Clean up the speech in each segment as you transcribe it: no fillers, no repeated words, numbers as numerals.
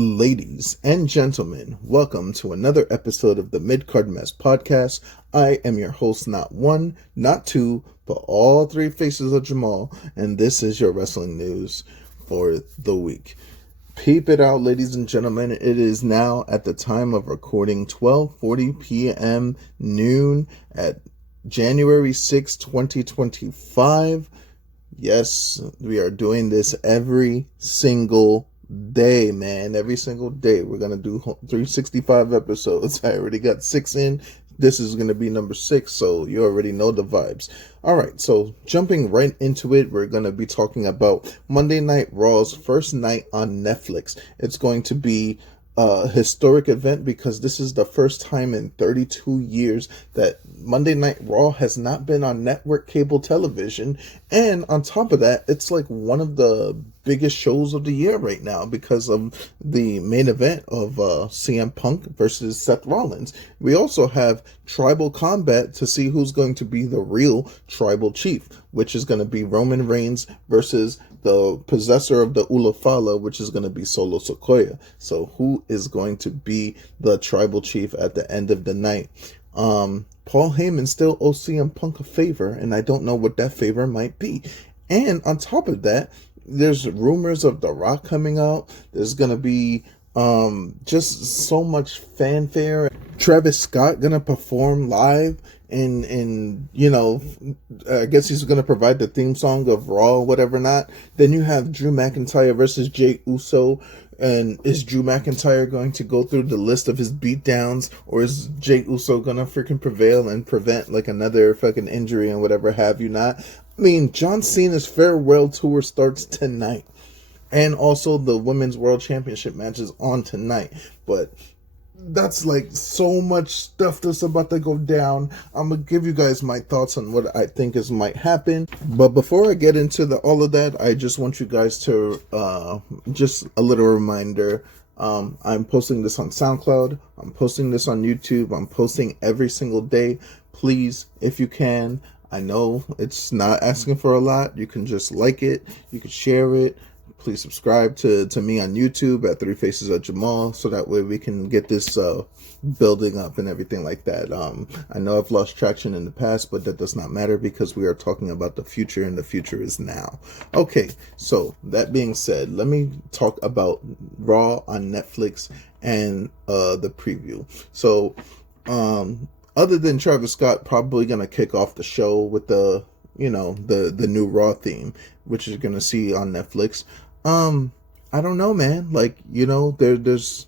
Ladies and gentlemen, welcome to another episode of the Midcard Mess Podcast. I am your host, not one, not two, but all three faces of Jamal, and this is your wrestling news for the week. Peep it out, ladies and gentlemen. It is now at the time of recording 12:40 p.m. noon at January 6, 2025. Yes, we are doing this every single day, man. Every single day. We're going to do 365 episodes. I already got 6 in. This is going to be number 6, so you already know the vibes. All right, so jumping right into it, we're going to be talking about Monday Night Raw's first night on Netflix. It's going to be a historic event because this is the first time in 32 years that Monday Night Raw has not been on network cable television. And on top of that, it's like one of the biggest shows of the year right now because of the main event of CM Punk versus Seth Rollins. We also have Tribal Combat to see who's going to be the real Tribal Chief, which is going to be Roman Reigns versus the possessor of the Ulafala, which is going to be Solo Sikoa. So who is going to be the Tribal Chief at the end of the night? Paul Heyman still owes CM Punk a favor, and I don't know what that favor might be. And on top of that, there's rumors of The Rock coming out. There's going to be just so much fanfare. Travis Scott going to perform live. And you know, I guess he's going to provide the theme song of Raw or whatever not. Then you have Drew McIntyre versus Jey Uso. And is Drew McIntyre going to go through the list of his beatdowns, or is Jey Uso going to freaking prevail and prevent like another fucking injury and whatever have you not? I mean, John Cena's farewell tour starts tonight. And also the Women's World Championship match is on tonight. But that's like so much stuff that's about to go down. I'm gonna give you guys my thoughts on what I think might happen. But before I get into all of that, I just want you guys to just a little reminder. I'm posting this on SoundCloud. I'm posting this on YouTube. I'm posting every single day. Please, if you can, I know it's not asking for a lot. You can just like it. You can share it. Please subscribe to me on YouTube at Three Faces of Jamal, so that way we can get this building up and everything like that. I know I've lost traction in the past, but that does not matter because we are talking about the future, and the future is now. Okay, so that being said, let me talk about Raw on Netflix and the preview. So, other than Travis Scott probably going to kick off the show with the new Raw theme, which you're going to see on Netflix. I don't know, man. Like, there's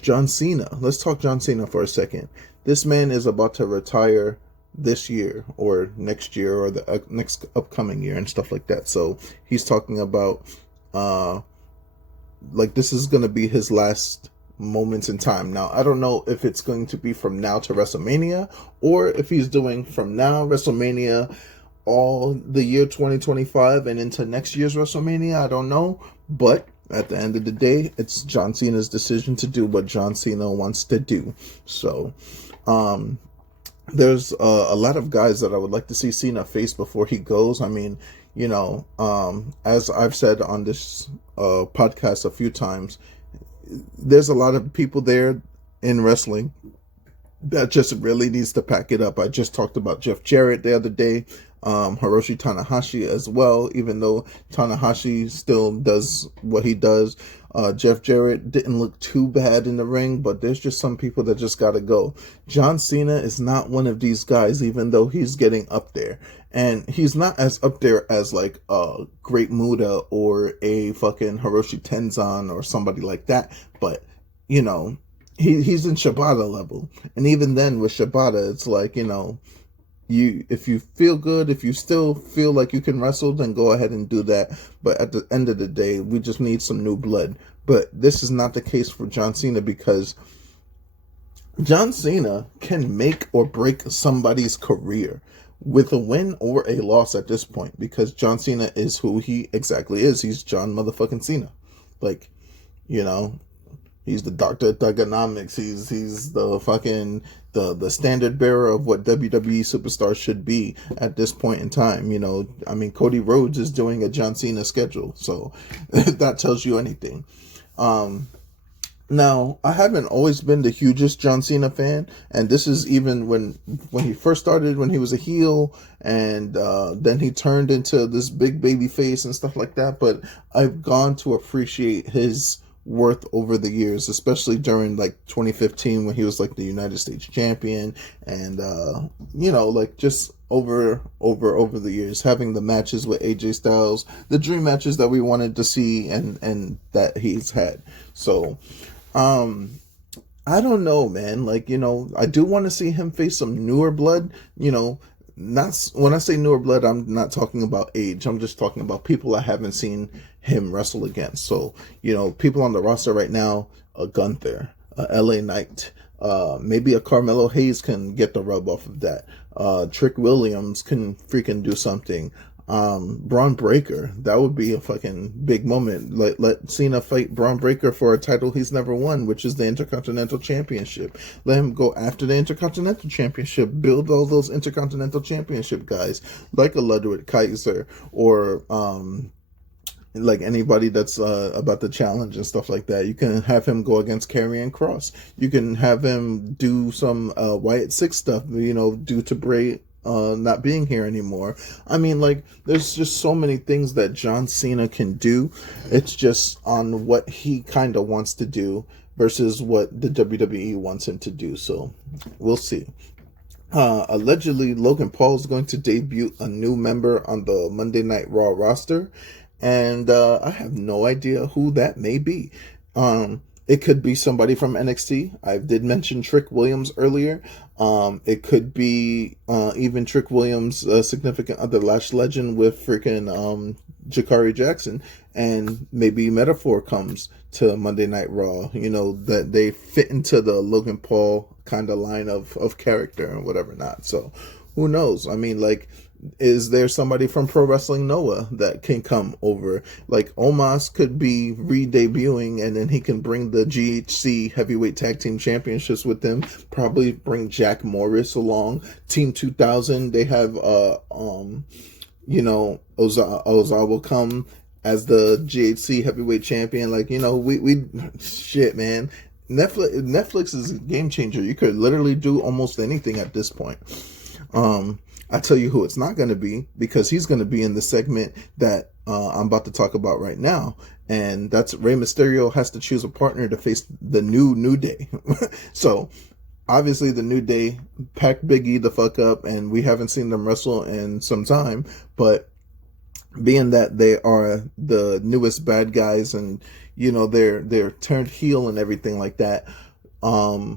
John Cena. Let's talk John Cena for a second. This man is about to retire this year or next year or the next upcoming year and stuff like that. So he's talking about, like, this is going to be his last moments in time. Now, I don't know if it's going to be from now to WrestleMania, or if he's doing from now WrestleMania all the year 2025 and into next year's WrestleMania. I don't know, but at the end of the day, it's John Cena's decision to do what John Cena wants to do. So there's a lot of guys that I would like to see Cena face before he goes. I mean, as I've said on this podcast a few times, there's a lot of people there in wrestling that just really needs to pack it up. I just talked about Jeff Jarrett the other day, Hiroshi Tanahashi as well, even though Tanahashi still does what he does. Jeff Jarrett didn't look too bad in the ring, but there's just some people that just gotta go. John Cena is not one of these guys, even though he's getting up there. And he's not as up there as like a Great Muta or a fucking Hiroshi Tenzan or somebody like that. But, he's in Shibata level. And even then with Shibata, it's like, if you feel good, if you still feel like you can wrestle, then go ahead and do that. But at the end of the day, we just need some new blood. But this is not the case for John Cena, because John Cena can make or break somebody's career with a win or a loss at this point, because John Cena is who he exactly is. He's John motherfucking Cena. Like, he's the doctor of thugonomics. He's the fucking the standard bearer of what WWE superstars should be at this point in time. Cody Rhodes is doing a John Cena schedule, so that tells you anything. Now, I haven't always been the hugest John Cena fan, and this is even when he first started, when he was a heel, and then he turned into this big baby face and stuff like that. But I've gone to appreciate his worth over the years, especially during like 2015 when he was like the United States champion, and like just over the years, having the matches with AJ Styles, the dream matches that we wanted to see, and that he's had. So I don't know, man. Like, I do want to see him face some newer blood. Not when I say newer blood, I'm not talking about age. I'm just talking about people I haven't seen him wrestle against. So, people on the roster right now, a Gunther, a LA Knight, maybe a Carmelo Hayes can get the rub off of that. Trick Williams can freaking do something. Braun Breaker, that would be a fucking big moment. Let Cena fight Braun Breaker for a title he's never won, which is the Intercontinental Championship. Let him go after the Intercontinental Championship, build all those Intercontinental Championship guys, like a Ludwig Kaiser, or like anybody that's about the challenge and stuff like that. You can have him go against Karrion Kross. You can have him do some Wyatt Six stuff, due to Bray not being here anymore. I mean, like, there's just so many things that John Cena can do. It's just on what he kind of wants to do versus what the WWE wants him to do. So we'll see. Allegedly, Logan Paul is going to debut a new member on the Monday Night Raw roster, and I have no idea who that may be. It could be somebody from NXT. I did mention Trick Williams earlier. It could be even Trick Williams' significant other, Lash Legend, with freaking Jakari Jackson. And maybe Metaphor comes to Monday Night Raw. That they fit into the Logan Paul kind of line of character and whatever not. So who knows? I mean, like, is there somebody from Pro Wrestling Noah that can come over? Like, Omos could be re-debuting, and then he can bring the GHC Heavyweight Tag Team Championships with him. Probably bring Jack Morris along. Team 2000, they have, Ozawa will come as the GHC Heavyweight Champion. Like, we shit, man. Netflix is a game changer. You could literally do almost anything at this point. I tell you who it's not going to be, because he's going to be in the segment that I'm about to talk about right now, and that's Rey Mysterio has to choose a partner to face the New Day. So obviously the New Day packed Big E the fuck up, and we haven't seen them wrestle in some time, but being that they are the newest bad guys, and they're turned heel and everything like that, Rey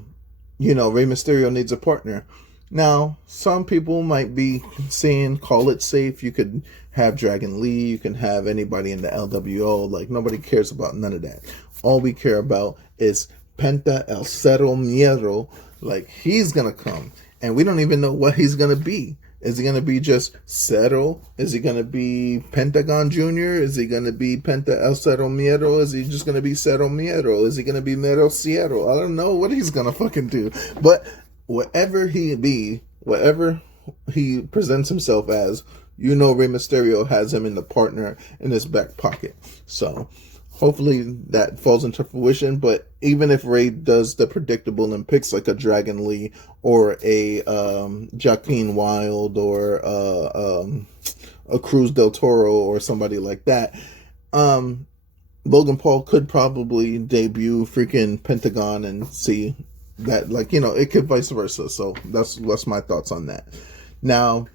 Mysterio needs a partner. Now, some people might be saying, call it safe. You could have Dragon Lee. You can have anybody in the LWO. Like, nobody cares about none of that. All we care about is Penta El Cero Miedo. Like, he's going to come. And we don't even know what he's going to be. Is he going to be just Cero? Is he going to be Pentagon Jr.? Is he going to be Penta El Cero Miedo? Is he just going to be Cero Miedo? Is he going to be Miedo Ciero? I don't know what he's going to fucking do. But whatever he presents himself as, Rey Mysterio has him in the partner in his back pocket. So hopefully that falls into fruition. But even if Rey does the predictable and picks like a Dragon Lee or a Joaquin Wilde or a Cruz del Toro or somebody like that, Logan Paul could probably debut freaking Pentagon and see that, like, it could vice versa. So that's my thoughts on that. Now,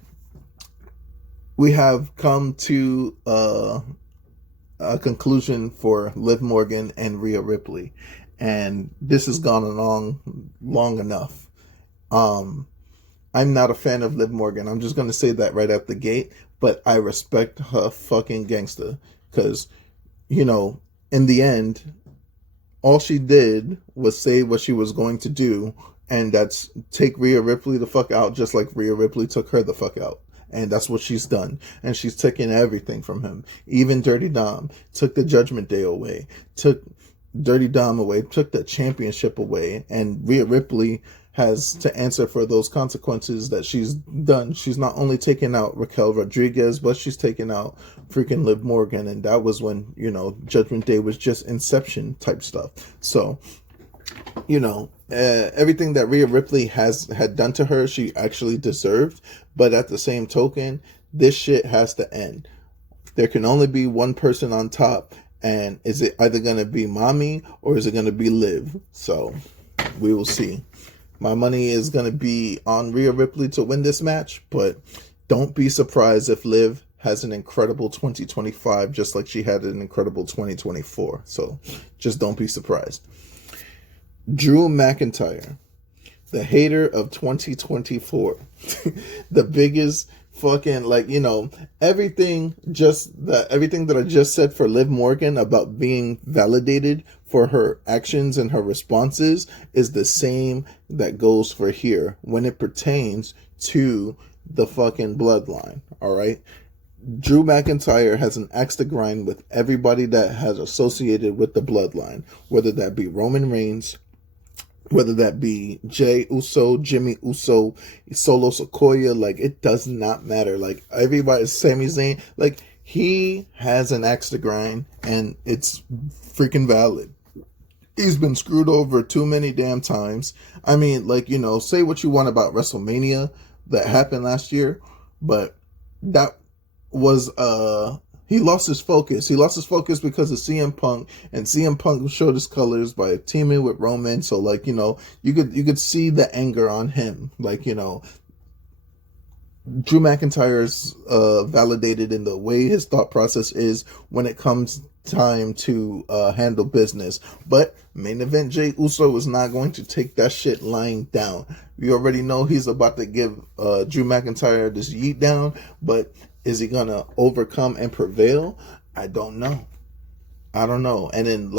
we have come to a conclusion for Liv Morgan and Rhea Ripley, and this has gone along long enough. I'm not a fan of Liv Morgan. I'm just going to say that right out the gate, but I respect her fucking gangster, because, in the end, all she did was say what she was going to do, and that's take Rhea Ripley the fuck out, just like Rhea Ripley took her the fuck out. And that's what she's done. And she's taken everything from him. Even Dirty Dom took the Judgment Day away, took Dirty Dom away, took the championship away, and Rhea Ripley has to answer for those consequences that she's done. She's not only taken out Raquel Rodriguez, but she's taken out freaking Liv Morgan. And that was when, Judgment Day was just Inception type stuff. So, everything that Rhea Ripley had done to her, she actually deserved. But at the same token, this shit has to end. There can only be one person on top, and is it either going to be Mommy or is it going to be Liv? So we will see. My money is going to be on Rhea Ripley to win this match, but don't be surprised if Liv has an incredible 2025 just like she had an incredible 2024. So just don't be surprised. Drew McIntyre, the hater of 2024, the biggest fucking, everything that I just said for Liv Morgan about being validated for her actions and her responses is the same that goes for here when it pertains to the fucking bloodline. All right. Drew McIntyre has an axe to grind with everybody that has associated with the bloodline, whether that be Roman Reigns, whether that be Jey Uso, Jimmy Uso, Solo Sikoa, it does not matter. Everybody, Sami Zayn, he has an axe to grind, and it's freaking valid. He's been screwed over too many damn times. I mean, say what you want about WrestleMania that happened last year, but that was he lost his focus. He lost his focus because of CM Punk, and CM Punk showed his colors by teaming with Roman. So you could see the anger on him. Drew McIntyre's validated in the way his thought process is when it comes time to handle business. But main event Jey Uso is not going to take that shit lying down. We already know he's about to give Drew McIntyre this yeet down, but is he gonna overcome and prevail? I don't know. And then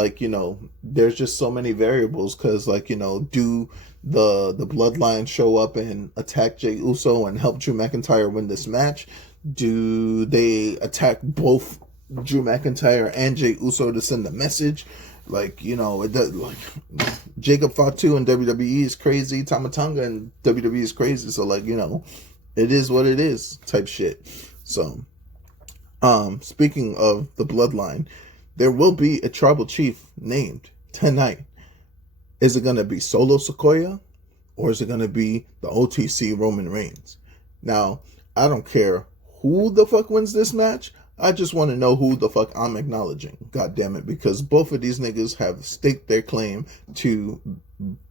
there's just so many variables because do the bloodline show up and attack Jey Uso and help Drew McIntyre win this match? Do they attack both Drew McIntyre and Jey Uso to send a message? It does, Jacob Fatu in WWE is crazy, Tama Tonga in WWE is crazy, so it is what it is type shit. So speaking of the bloodline, there will be a tribal chief named tonight. Is it going to be Solo Sikoa or is it going to be the OTC Roman Reigns? Now, I don't care who the fuck wins this match. I just want to know who the fuck I'm acknowledging. God damn it. Because both of these niggas have staked their claim to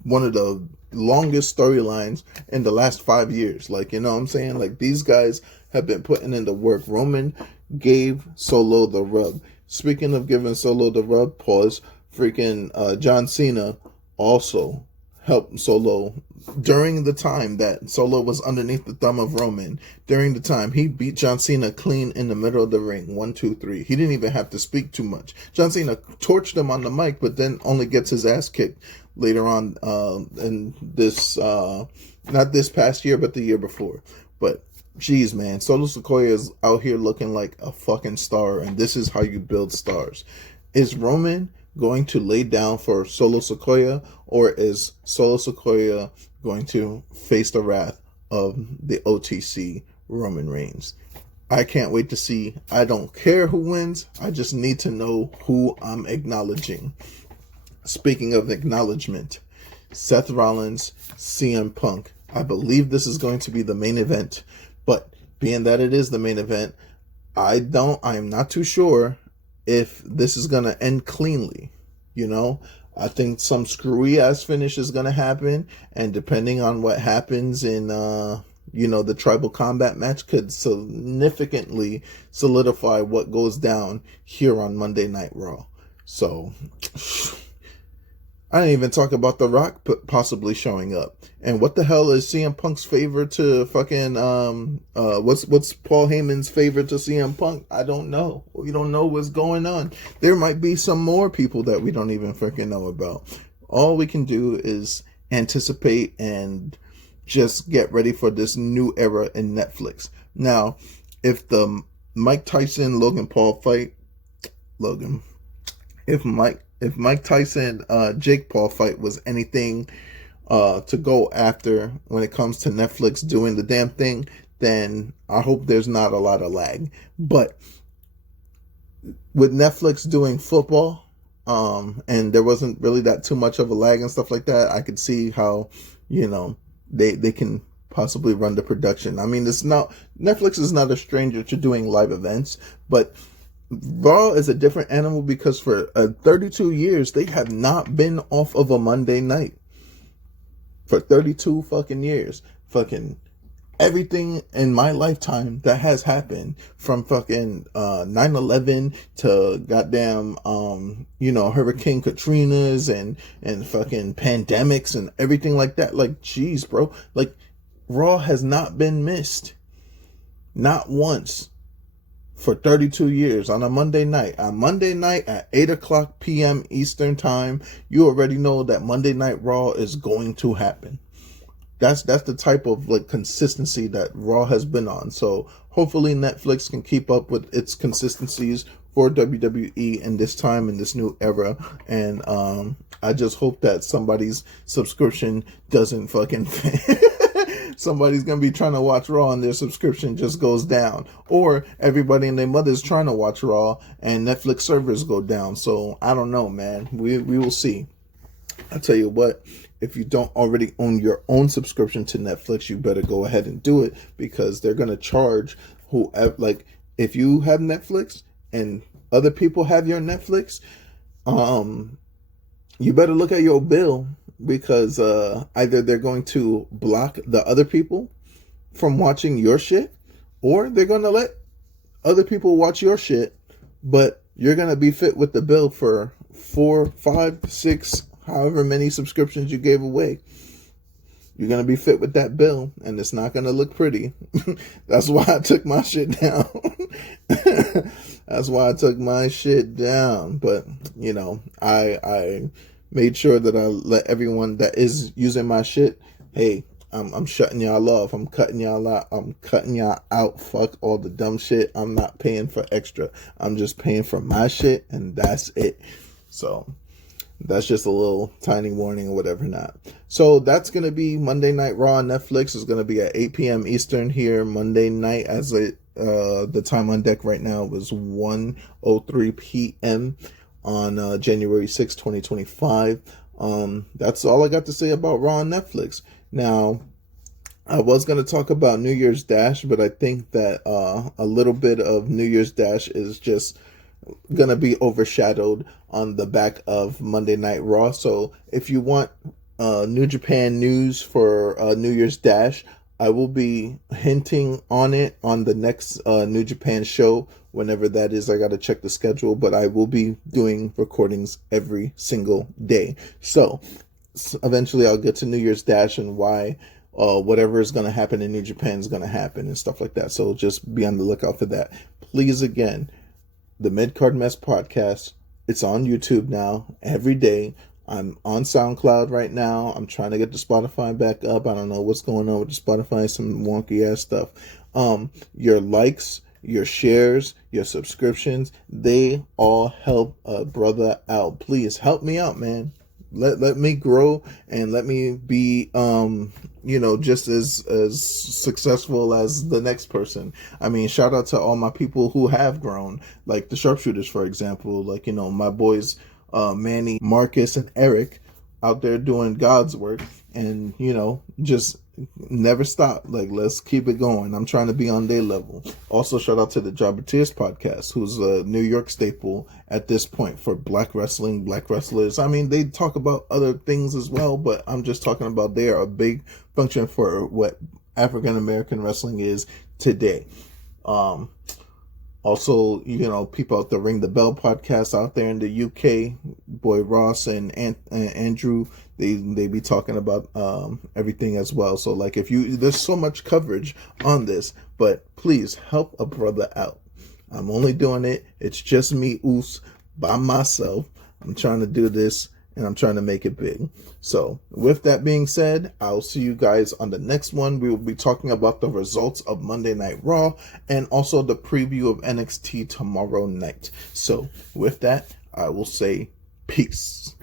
one of the longest storylines in the last 5 years. You know what I'm saying? These guys have been putting in the work. Roman gave Solo the rub. Speaking of giving Solo the rub, freaking John Cena also helped Solo during the time that Solo was underneath the thumb of Roman. During the time, he beat John Cena clean in the middle of the ring. 1, 2, 3. He didn't even have to speak too much. John Cena torched him on the mic, but then only gets his ass kicked later on in this, not this past year, but the year before. But jeez, man, Solo Sikoa is out here looking like a fucking star, and this is how you build stars. Is Roman going to lay down for Solo Sikoa, or is Solo Sikoa going to face the wrath of the OTC Roman Reigns? I can't wait to see. I don't care who wins. I just need to know who I'm acknowledging. Speaking of acknowledgement, Seth Rollins, CM Punk. I believe this is going to be the main event, but being that it is the main event, I am not too sure if this is going to end cleanly. I think some screwy ass finish is going to happen, and depending on what happens in the tribal combat match could significantly solidify what goes down here on Monday Night Raw. So I didn't even talk about The Rock possibly showing up. And what the hell is CM Punk's favor to fucking what's Paul Heyman's favor to CM Punk? I don't know. We don't know what's going on. There might be some more people that we don't even freaking know about. All we can do is anticipate and just get ready for this new era in Netflix. Now, if the Mike Tyson Logan Paul fight, if Mike Tyson Jake Paul fight was anything to go after when it comes to Netflix doing the damn thing, then I hope there's not a lot of lag. But with Netflix doing football, and there wasn't really that too much of a lag and stuff like that, I could see how, they can possibly run the production. I mean, Netflix is not a stranger to doing live events, but Raw is a different animal because for 32 years they have not been off of a Monday night. For 32 fucking years, fucking everything in my lifetime that has happened, from fucking 9/11 to goddamn Hurricane Katrinas and fucking pandemics and everything like that. Like, jeez, bro, like Raw has not been missed, not once, for 32 years on a Monday night. On Monday night at 8 p.m. Eastern time, you already know that Monday Night Raw is going to happen. That's the type of like consistency that Raw has been on. So hopefully Netflix can keep up with its consistencies for WWE in this time, in this new era. And I just hope that somebody's subscription doesn't fucking somebody's gonna be trying to watch Raw and their subscription just goes down, or everybody and their mother's trying to watch Raw and Netflix servers go down. So I don't know, man. We will see. I tell you what, if you don't already own your own subscription to Netflix, you better go ahead and do it, because they're gonna charge whoever. Like, if you have Netflix and other people have your Netflix, you better look at your bill, because either they're going to block the other people from watching your shit, or they're going to let other people watch your shit, but you're going to be fit with the bill for 4, 5, 6, however many subscriptions you gave away. You're going to be fit with that bill, and it's not going to look pretty. That's why I took my shit down. That's why I took my shit down. But, I made sure that I let everyone that is using my shit, hey, I'm shutting y'all off. I'm cutting y'all out. I'm cutting y'all out. Fuck all the dumb shit. I'm not paying for extra. I'm just paying for my shit, and that's it. So that's just a little tiny warning or whatever not. So that's going to be Monday Night Raw on Netflix. Is going to be at 8 p.m. Eastern here Monday night, as the time on deck right now was 1:03 p.m. on January 6, 2025. That's all I got to say about Raw on Netflix. Now, I was going to talk about New Year's Dash, but I think that a little bit of New Year's Dash is just going to be overshadowed on the back of Monday Night Raw. So if you want New Japan news for New Year's Dash, I will be hinting on it on the next New Japan show, whenever that is. I got to check the schedule, but I will be doing recordings every single day. So eventually I'll get to New Year's Dash and why whatever is going to happen in New Japan is going to happen and stuff like that. So just be on the lookout for that. Please, again, the Midcard Mess podcast, it's on YouTube now every day. I'm on SoundCloud right now. I'm trying to get the Spotify back up. I don't know what's going on with the Spotify, some wonky ass stuff. Your likes, your shares, your subscriptions, they all help a brother out. Please help me out, man. Let me grow and let me be just as successful as the next person. I mean, shout out to all my people who have grown, like the Sharpshooters, for example. Like, my boys Manny, Marcus, and Eric out there doing God's work, and just never stop. Like, let's keep it going. I'm trying to be on their level. Also, shout out to the Jobber Tears podcast, who's a New York staple at this point for black wrestling, black wrestlers. I mean, they talk about other things as well, but I'm just talking about they are a big function for what African American wrestling is today. Also, people out the Ring the Bell podcast out there in the UK, boy Ross and Andrew, they be talking about everything as well. So, like, there's so much coverage on this, but please help a brother out. I'm only doing it. It's just me, Oos, by myself. I'm trying to do this, and I'm trying to make it big. So with that being said, I'll see you guys on the next one. We will be talking about the results of Monday Night Raw and also the preview of NXT tomorrow night. So with that, I will say peace.